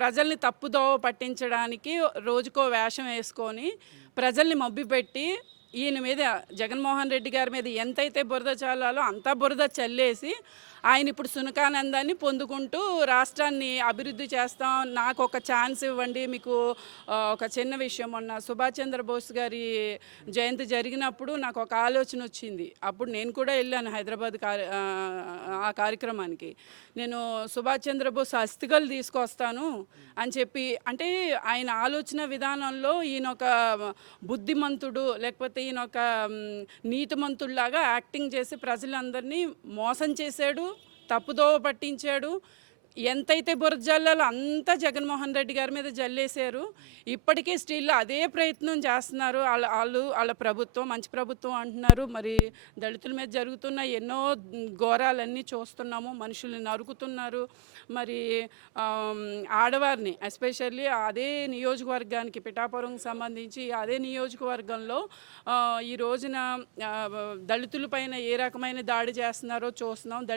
ప్రజల్ని తప్పుదోవ పట్టించడానికి రోజుకో వేషం వేసుకొని ప్రజల్ని మభ్యపెట్టి ఈయన మీద జగన్మోహన్ రెడ్డి గారి మీద ఎంతైతే బురద చల్లాలో అంతా బురద చల్లేసి ఆయన ఇప్పుడు సునకానందాన్ని పొందుకుంటూ రాష్ట్రాన్ని అభివృద్ధి చేస్తాం, నాకు ఒక ఛాన్స్ ఇవ్వండి. మీకు ఒక చిన్న విషయం, మొన్న సుభాష్ చంద్రబోస్ గారి జయంతి జరిగినప్పుడు నాకు ఒక ఆలోచన వచ్చింది. అప్పుడు నేను కూడా వెళ్ళాను హైదరాబాద్ ఆ కార్యక్రమానికి. నేను సుభాష్ చంద్రబోస్ అస్థికలు తీసుకొస్తాను అని చెప్పి, అంటే ఆయన ఆలోచన విధానంలో ఈయన ఒక బుద్ధిమంతుడు లేకపోతే ఈయన ఒక నీతిమంతుడిలాగా యాక్టింగ్ చేసి ప్రజలందరినీ మోసం చేశాడు, తప్పుదోవ పట్టించాడు. ఎంతైతే బురద జల్లాలో అంతా జగన్మోహన్ రెడ్డి గారి మీద జల్లేశారు. ఇప్పటికీ స్టిల్ అదే ప్రయత్నం చేస్తున్నారు. వాళ్ళ ప్రభుత్వం మంచి ప్రభుత్వం అంటున్నారు. మరి దళితుల మీద జరుగుతున్న ఎన్నో ఘోరాలన్నీ చూస్తున్నాము. మనుషుల్ని నరుకుతున్నారు. మరి ఆడవారిని ఎస్పెషల్లీ అదే నియోజకవర్గానికి, పిఠాపురంకి సంబంధించి అదే నియోజకవర్గంలో ఈ రోజున దళితుల పైన ఏ రకమైన దాడి చేస్తున్నారో చూస్తున్నాం.